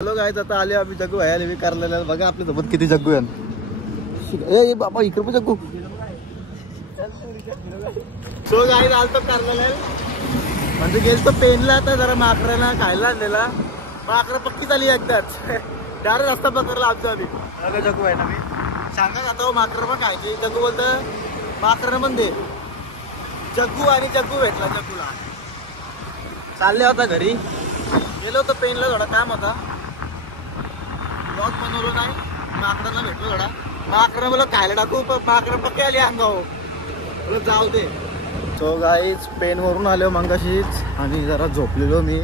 Hello guys, आता आले आम्ही जग्गू आहे आले कारलेला. बघा आपल्या सोबत किती जग्गू आहे. ए बाबा इकडे पण जग्गू. सो गाईज आलतो कारलेला म्हणजे गेलतो पेनला. आता जरा माकराला खायला आणलेला. माकरा पक्की झाली एकदाच. डायरेक्ट रस्ता पकडला आमचा आम्ही. बघा जग्गू आहे ना, मी सांगा जातो माकरा पण खायची. जग्गू बोलतं माकरानं पण दे. जग्गू आणि जग्गू भेटला. जग्गूला चालले होता घरी, गेलो होतो पेनला. थोडा काम होता, ब्लॉग बनवलो नाही. माकडांना भेटलो थोडा. माकडं मला खायला टाकू, पण माकडं पक्के आली अंगावर. बोल जाऊ दे. सो गाईज पेनवरून आलो मंगाशीच आणि जरा झोपलेलो. मी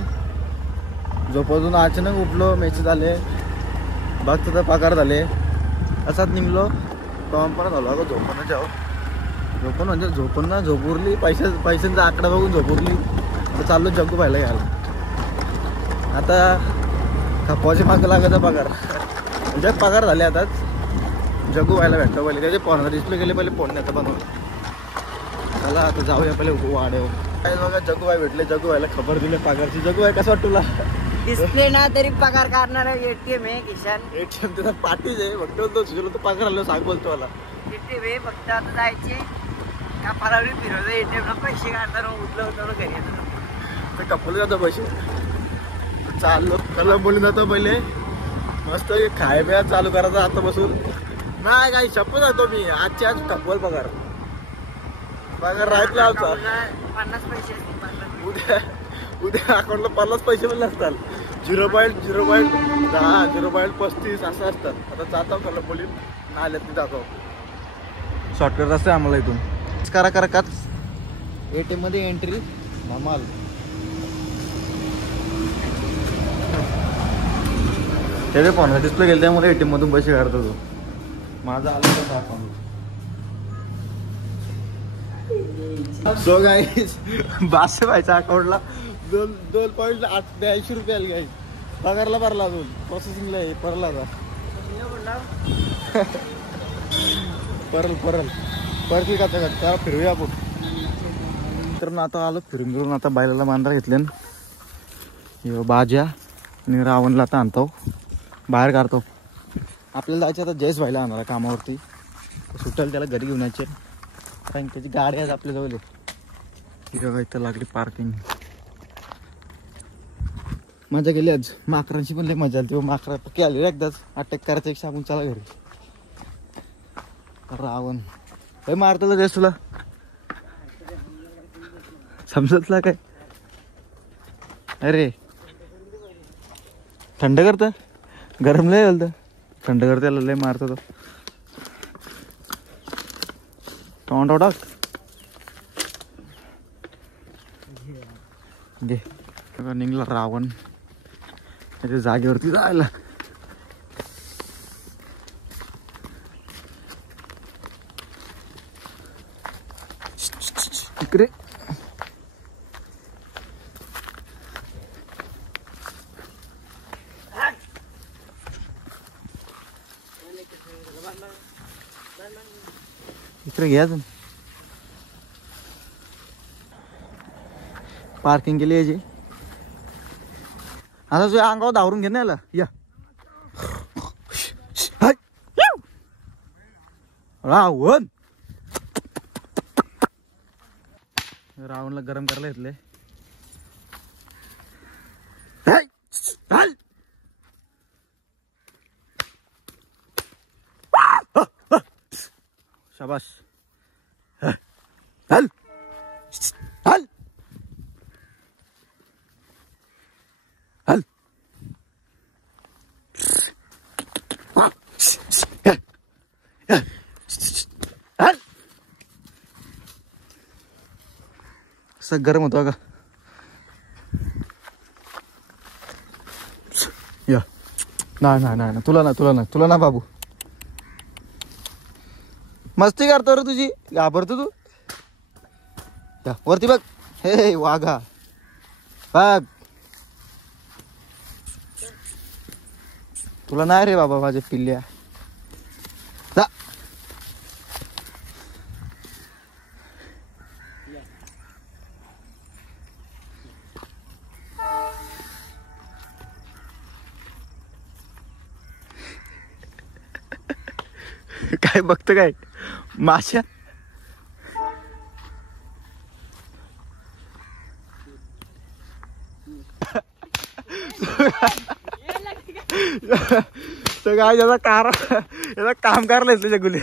झोपातून अचानक उठलो. मेसेज आले, बघतो तर पगार झाले. असाच निघलो. परत झालो. अगं झोपणं जाऊ. झोपण म्हणजे झोपून ना झोपूरली. पैशांचा आकडा बघून झोपूरली. तर चाललो जग्गू पाहायला घ्यायला. आता खपवाच्या मागं लागायचा पगार. म्हणजे पगार झाले आताच. जग्गू व्हायला भेटतो पहिले. त्याचे फोन डिस्प्ले केले पहिले. फोन नाही आता बनवलं. चला आता जाऊया पहिले वाढेव. काय बघा जग्गू भाई भेटले. जग्गू व्हायला खबर दिली पगारची. जग्गू भाई कसं वाटतं तुला? डिस्प्ले ना तरी पगार काढणार. एटीएम आहे किशन. एटीएम त्याचा पाठीच आहे. फक्त तो पगार आलो सांग बोलतो मला. एटीएम आहे फक्त. आता जायचे का फरावरी फिरवलं. एटीएम ला पैसे काढताना उठलं होतं घरी येतं. ते कपल जातो पैसे. चाललो कलम बोलून जातो पहिले. मस्त खाय प्या चालू करायचं आता बसून. नाही काही शप्प जातो मी. आजच्या आज टप्पल पगार राहतला आमचा. 50 पैसे. उद्या अकाउंटला 50 पैसे पण नसतात. 0.10 0.35 असं असतात. आता जातो कलम बोलीन नाल्यात मी जातो. शॉर्टकट रस्ते आम्हाला इथून. करा काच एटीएम मध्ये एंट्री धमाल. त्याचे फोन डिस्प्ले केलं त्यामुळे एटीएम मधून पैसे काढतो तो. माझा आला कसा अकाउंट. सो गाईस बादशा व्हायचा अकाउंटला 2.82 रुपये आले. गाईस पगारला भरला. अजून प्रोसेसिंगला आहे. परला परत का त्याला फिरूया आपण. तर आता आलो फिरून आता बैलाला बांधरा घेतले. बाज्या आणि रावणला आता आणतो बाहेर काढतो. आपल्याला जायचं आता जयेश व्हायला आणणार कामावरती. सुटेल त्याला घरी घेऊन यायचे. कारण त्याची गाडी आज आपल्याजवळ आहे. बघा इथं लागली पार्किंग. मजा केली आज. माकरांची पण लई मजा आली. माकरा पक्की आली एकदाच. अटॅक करायचं एक सांगून चला घरी. रावण हे मारतो जयेश तुला समजतला काय? अरे थंड करतं. गरम लय झालं. थंड करते लय मारतो तो. टोंड टाक घे. निघला रावण त्याच्या जागेवरती जायला. इकडे इकडे घ्या. पार्किंग केली याची. आता तुझ्या अंगावर धावरून घे ना याला. या रावण. रावणला गरम करायला घेतले. शाबाश. हल हल हल. हल. असं गरम होतो का? या नाही तुला ना बाबू. मस्ती करतो रे तुझी. घाबरतो तू. या वरती बघ. हे वाघा बघ. तुला नाही रे बाबा माझ्या पिल्ल्या. काय बघतं काय माशा. तर काय याचा काम करलाय त्याच्या गुले.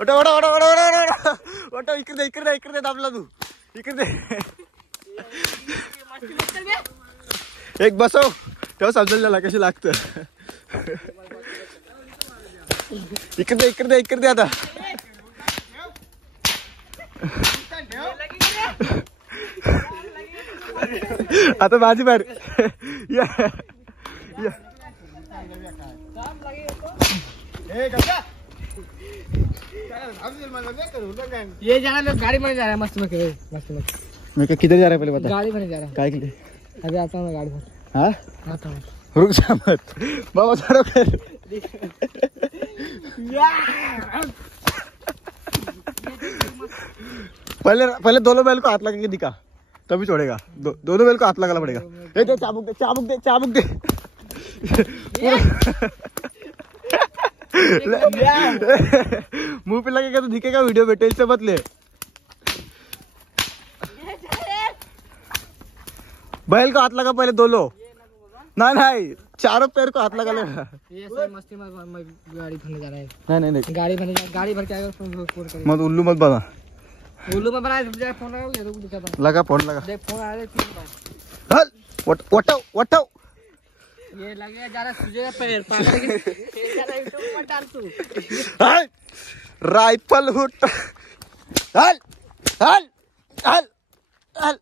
ओटा ओटा ओटा ओटा ओटा ओटा ओटा इकडे इकडे इकडे दाबला तू इकडे. एक बसव तेव्हा समजलेला कशी लागतं. इकडे इकडे इकडे आता. आता माझी बाहेर ये जाना लोग गाड़ी में जा रहा है मस्त में मस्त में. मैं किधर जा रहा है पहले बता. गाड़ी में जा रहा है. काय के लिए. अभी आता हूँ मैं गाड़ी में. हाँ आता हूँ. रुक जा मत बाबा चढ़ो कर. पहले दोनों बैल को हाथ लगा के दिखा तभी छोड़ेगा. दोनों बैल को हाथ लगाना पड़ेगा. ए दे चाबुक दे चाबुक दे चाबुक दे. मुंह पे लगेगा तो दिखेगा वीडियो में. टेंशन मत ले. बैल को हाथ लगा पहले दोनों. नहीं चारों पैर को हाथ लगा लेगा. ये सही मस्ती में गाड़ी भरने जा रहा है. नहीं नहीं गाड़ी भरने गाड़ी भर के आएगा फोन करेगा. मत उल्लू मत बना. उल्लू में बनाए फोन लगा. लगा फोन लगा. देख फोन आ रहा है. वटाओ वटाओ. ये लगेगा जा रहा तुझे पैर पागल के जा रहा यूट्यूब पर डाल तू. हल राइफल हुट. हल हल हल हल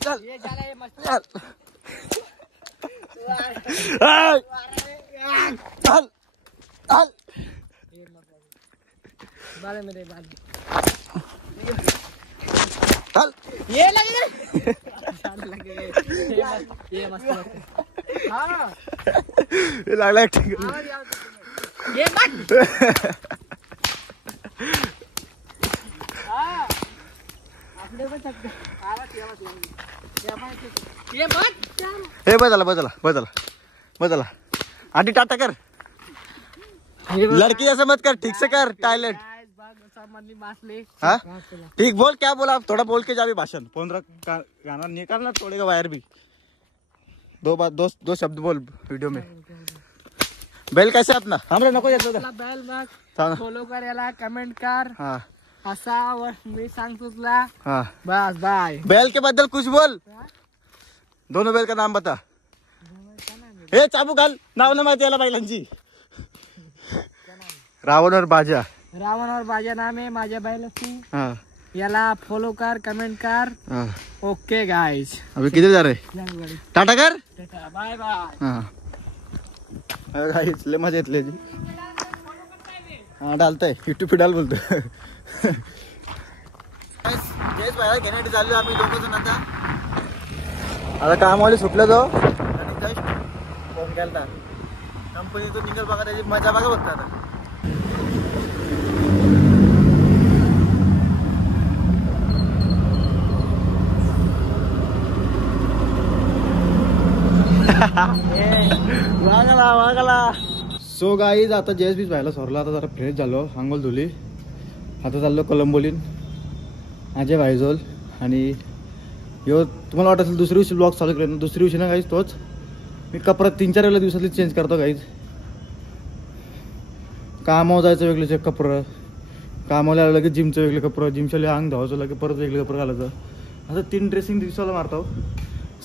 चल. ये जा रहा है मस्त. हल हल हल हल. बारे मेरे बाद हल ये लगेगा. ये मस्त. हाँ ये लागला ठीक. ये मत. हाँ आपने को सकते. ये मत. हे बदला बदला बदला बदला. आधी टाटा कर. लड़की ऐसा मत कर. ठीक से कर टॉयलेट. हाँ ठीक बोल. क्या बोला आप थोड़ा बोल के जा भी भाषण. फोन रख गाना नहीं करना. तोड़ेगा वायर भी. दो शब्द बोल वीडियो में. बैल कैसे अपना हमरा नको येतो बैल मग फॉलो कर याला कमेंट कर. हाँ असा मी सांगतो तुला. हाँ बस बाय. बैल के बद्दल कुछ बोल. दोनों बैल का नाम बता. हे चाबू घाल. नाव ना माहिती याला बैलांची. रावण और बाजा. रावण और बाजा नाम आहे माझ्या बैलाची. हाँ याला फॉलो कर कमेंट कर. हाँ. Okay guys. अभी किधर जा रहे. टाटा कर. Bye bye. हाँ ले मजा येतले. हाँ डालताय यूट्यूब पे डाल बोलतो. जयेश भाई घेण्यासाठी चाललो आम्ही दोघं जण. आता कामवाले सुटले तो आणि जस्ट फोन केलता कंपनीतून निघल बघा. त्याची मजा बघा बघता आता. वागला वागला. सो गाईज आता जयेश बीच व्हायला सोरला. आता जरा फ्रेश झालो. आंघोळ धुली. आता चाललो कोलंबोलीन अजय भाईजोल. आणि यो तुम्हाला वाटत असेल दुसरी दिवशी ब्लॉग चालू केला. दुसरी दिवशी ना गाईज तोच मी कपडा 3-4 वेळेला दिवसातली चेंज करतो गाईज. कामावर जायचं वेगळं कपडं. कामाला आलं की जिमचं वेगळं कपडं. जिमच्या अंग धावायचं लगे परत वेगळं कपडं घालायचं. आता 3 ड्रेसिंग दिवसाला मारतो.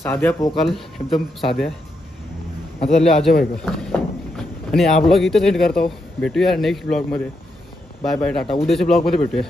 साध्या पोकाल एकदम साध्या. आता चालले अजय भाई का. आणि हा ब्लॉग इथेच एंड करतो. भेटूया नेक्स्ट ब्लॉगमध्ये. Bye bye tata. उद्याच्या ब्लॉगमध्ये भेटूया.